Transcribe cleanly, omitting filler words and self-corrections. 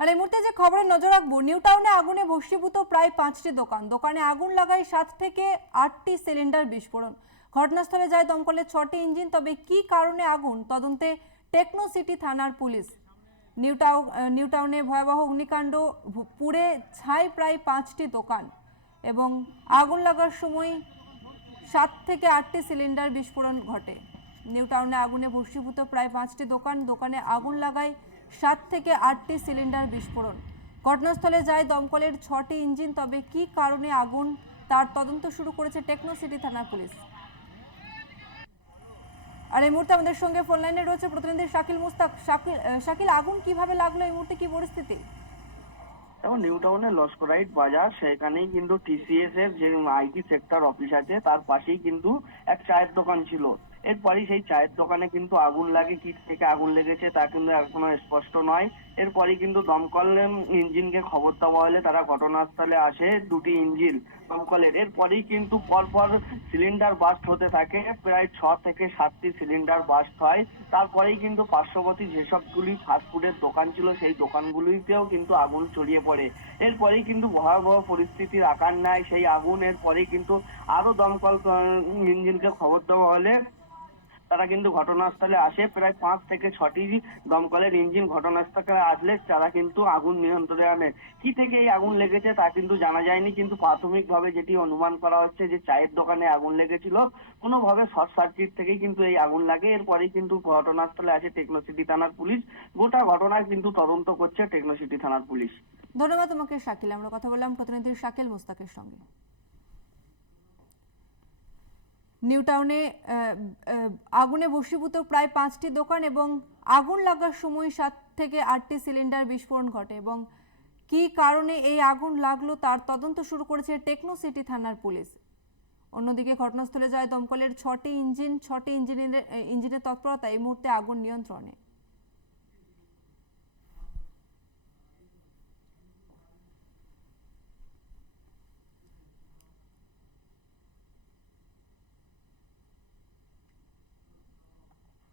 আর এই মুহূর্তে যে খবরে নজর রাখবো, নিউ টাউনে আগুনে ভস্মীভূত প্রায় 5টি দোকান। দোকানে আগুন লাগায় 7 থেকে 8টি সিলিন্ডার বিস্ফোরণ। ঘটনাস্থলে যায় দমকলের 6টি ইঞ্জিন। তবে কি কারণে আগুন, তদন্তে টেকনো সিটি থানার পুলিশ। নিউ টাউনে ভয়াবহ অগ্নিকাণ্ড, পুড়ে ছাই প্রায় 5টি দোকান এবং আগুন লাগার সময় 7 থেকে 8টি সিলিন্ডার বিস্ফোরণ ঘটে। নিউ টাউনে আগুনে ভস্মীভূত প্রায় 5টি দোকান। দোকানে আগুন লাগায় 7 থেকে 8টি সিলিন্ডার বিস্ফোরণ। ঘটনাস্থলে যায় দমকলের 6টি ইঞ্জিন। তবে কি কারণে আগুন, তার তদন্ত শুরু করেছে টেকনো সিটি থানার পুলিশ। আর এই মুহূর্তে আমাদের সঙ্গে ফোন লাইনে রয়েছে প্রতিনিধি শাকিল মুস্তাক। শাকিল, আগুন কিভাবে লাগলো, এই মুহূর্তে কি পরিস্থিতি? এবং নিউ টাউনের লস্করাইট বাজার, সেখানেই কিন্তু টিসিএস এর যে আইটি সেক্টর অফিস আছে তার পাশেই কিন্তু এক চায়ের দোকান ছিল। এরপরই সেই চায়ের দোকানে কিন্তু আগুন লাগে। কি থেকে আগুন লেগেছে তা কিন্তু এখনো স্পষ্ট নয়। এরপরই কিন্তু দমকল ইঞ্জিনকে খবর দেওয়া হলে তারা ঘটনাস্থলে আসে, 2টি ইঞ্জিন দমকলের। এরপরেই কিন্তু পরপর সিলিন্ডার বাস্ট হতে থাকে, প্রায় 6 থেকে 7টি সিলিন্ডার বাস্ট হয়। তারপরেই কিন্তু পার্শ্ববর্তী যেসবগুলি ফাস্টফুডের দোকান ছিল সেই দোকানগুলিতেও কিন্তু আগুন ছড়িয়ে পড়ে। এরপরেই কিন্তু ভয়াবহ পরিস্থিতির আকার নেয় সেই আগুন। এরপরেই কিন্তু আরো দমকল ইঞ্জিনকে খবর দেওয়া হলে তারা কিন্তু ঘটনাস্থলে আসে। প্রায় 5 থেকে 6টি দমকলের ইঞ্জিন ঘটনাস্থলে আসলে তারা কিন্তু আগুন নিয়ন্ত্রণে আনে। কি থেকে এই আগুন লেগেছে তা কিন্তু জানা যায়নি, কিন্তু প্রাথমিকভাবে যেটি অনুমান করা হচ্ছে যে চায়ের দোকানে আগুন লেগেছিল, কোনোভাবে শর্ট সার্কিট থেকেই কিন্তু এই আগুন লাগে। এরপরেই কিন্তু ঘটনাস্থলে আসে টেকনো সিটি থানার পুলিশ। গোটা ঘটনায় কিন্তু তদন্ত করছে টেকনো সিটি থানার পুলিশ। ধন্যবাদ তোমাকে শাকিল। আমরা কথা বললাম প্রতিনিধি শাকিল মুস্তাকের সঙ্গে। নিউ টাউনে আগুনে ভস্মীভূত প্রায় 5টি দোকান এবং আগুন লাগার সময় 7 থেকে 8টি সিলিন্ডার বিস্ফোরণ ঘটে এবং কি কারণে এই আগুন লাগলো তার তদন্ত শুরু করেছে টেকনো সিটি থানার পুলিশ। অন্যদিকে ঘটনাস্থলে যায় দমকলের 6টি ইঞ্জিনের তৎপরতা এই মুহূর্তে আগুন নিয়ন্ত্রণে।